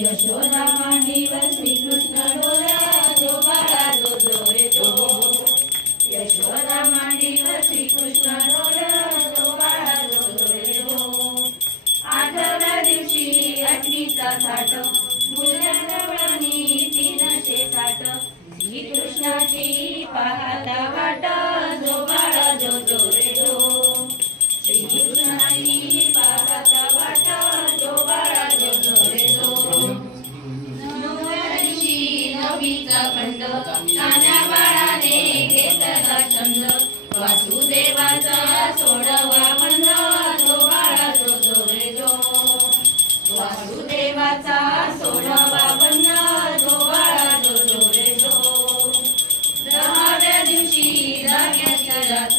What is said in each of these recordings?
यशोदा मांडीवर श्रीकृष्ण डोल्या जो बाळा जो जो रे जो. यशोदा मांडीवर श्रीकृष्ण डोल्या जो बाळा जो जो रे जो. आठव्या दिवशी अग्नीचा थाट मुल्या गवळणी 360 श्रीकृष्णाची पाहता वाट जो बाळा जो जो रे जो. श्रीकृष्णाची पाहता वाट जो बाळा जो जो रे जो. नवीचा खंड नाना बाळाने घेतला छंद वासुदेवाचा सोडवा बंध जो बाळा जो जो रे जो. वासुदेवाचा सोडवा बंध जो बाळा जो जो रे जो. 10व्या दिवशी रागाच्या रात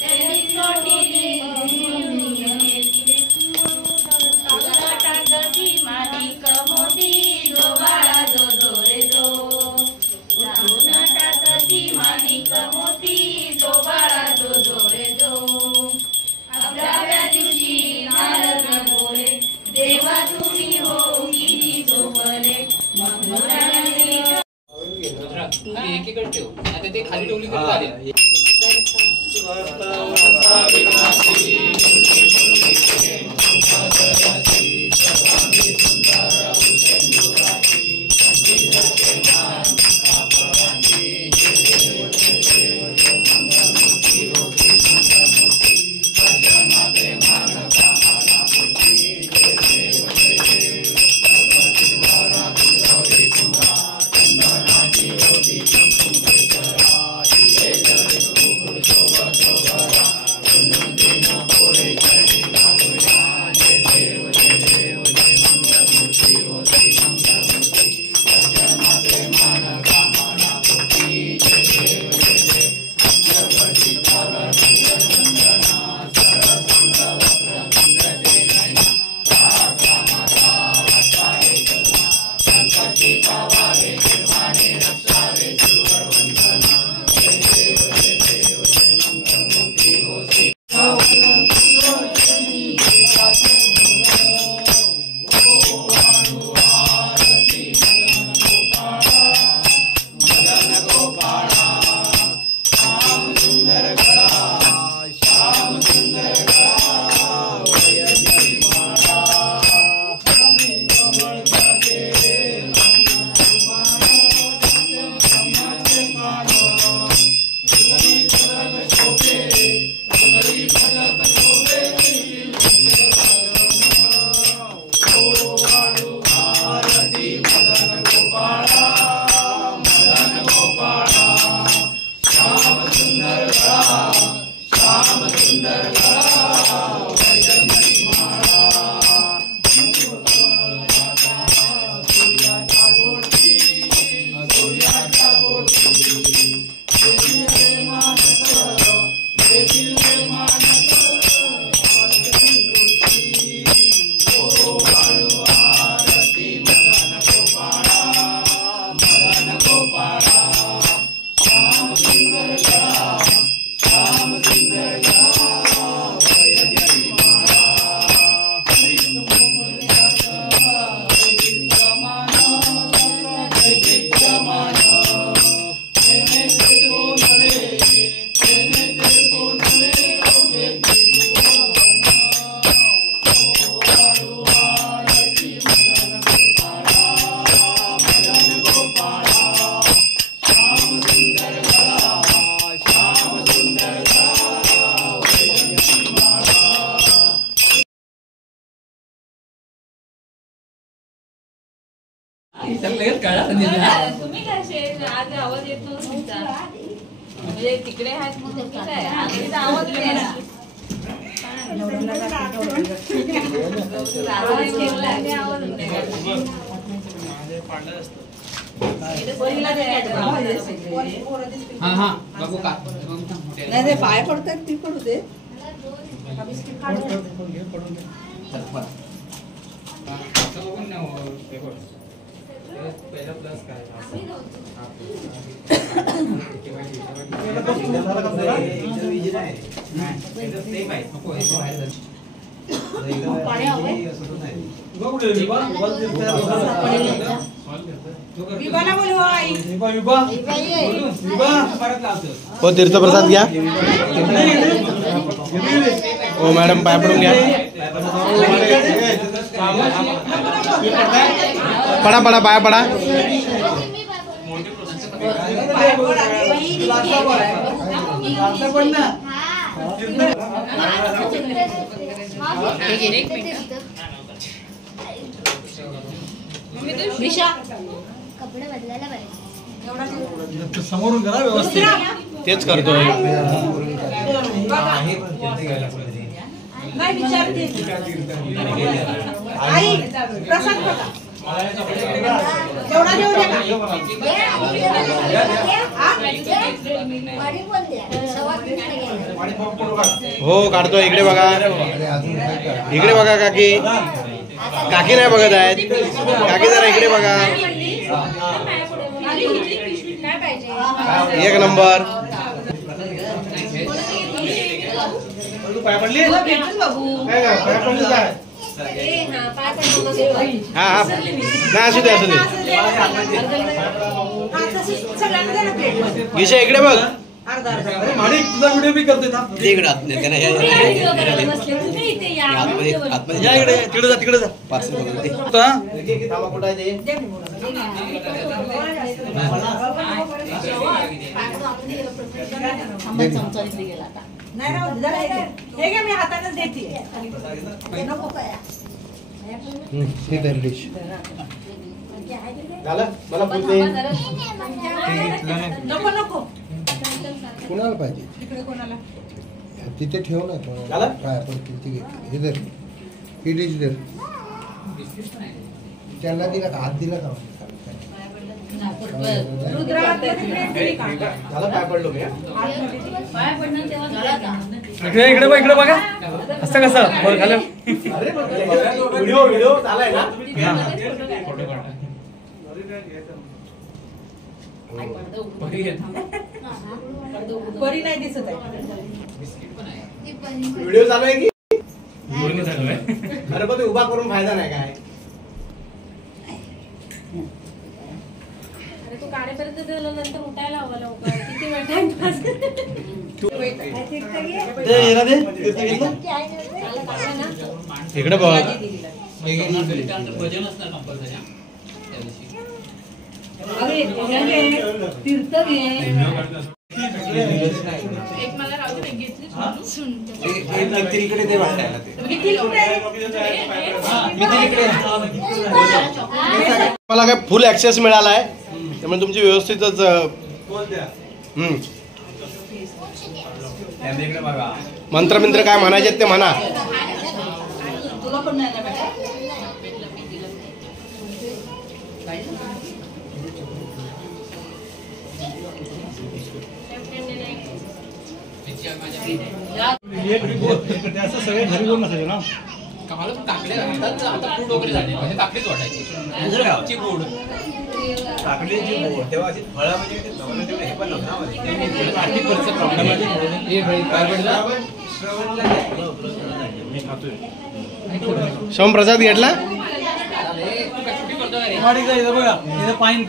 त्यांनी लोटीली टाकती माणिक मोती जो बाळा जो जो रे जो. टाकती माणिक मोती जो बाळा जो जो रे जो. 11व्या दिवशी नारद बोले देवा तुम्ही हो किती झोपले मग एकीकडे ठेव आता ते खाली ठेवली तरी चालेल. तुम्ही कसे आज आवाज येतो तुमचा म्हणजे तिकडे आहेत म्हणून काय आम्ही आवाज हा हा बघू का नाही ते पाय पडतात ती पडू दे. हो तीर्थप्रसाद घ्या. हो मॅडम पाय पडून घ्या. पडा पडा पाय पडा. कपडे बदलायला पाहिजे. समोरून करा व्यवस्थित. तेच करतोय. नाही विचारते आई प्रसाद बघा एवढा देऊ द्या हो काढतोय. इकडे बघा. इकडे बघा काकी. काकी नाही बघत आहेत. काकी जरा इकडे बघा. एक नंबर. हा हा नाही असू दे असू दे. विषय इकडे बघ. तुझा व्हिडिओ मी करतोय ना. तिकडे तिकडे जा तिकडे जा. हे घ्या मी हातानेच देते. नको काय नको नको कुणाला पाहिजे तिकडे कोणाला तिथे ठेव ना कोणाला काय पडतील हे धर ही डिश धर. त्यांना दिला का हात दिला का इकडे इकडे बघा असं कसं वर खाली. व्हिडिओ चालाय ना. परी नाही दिसत आहे. व्हिडिओ चालू आहे की अरे पण उभा करून फायदा नाही काय. तू काढेपर्यंत दिलं नंतर उठायला हवं लवकर. किती वेळ टाइमपास. इकडे बघ. भजन असणार कंपल्सरी तीर्थ घे. एक मला राहू दे घेतली. मला काय फुल ऍक्सेस मिळाला आहे त्यामुळे तुमची व्यवस्थितच मंत्र काय म्हणायचे ते म्हणा. तुला पण नाही ना सगळे घरी बोल नसायचे ना. कामाला पण काकडे आता फूड वगैरे झाले म्हणजे काकडेच वाटायची फूड. शम प्रसाद घेतला. बघा पाणी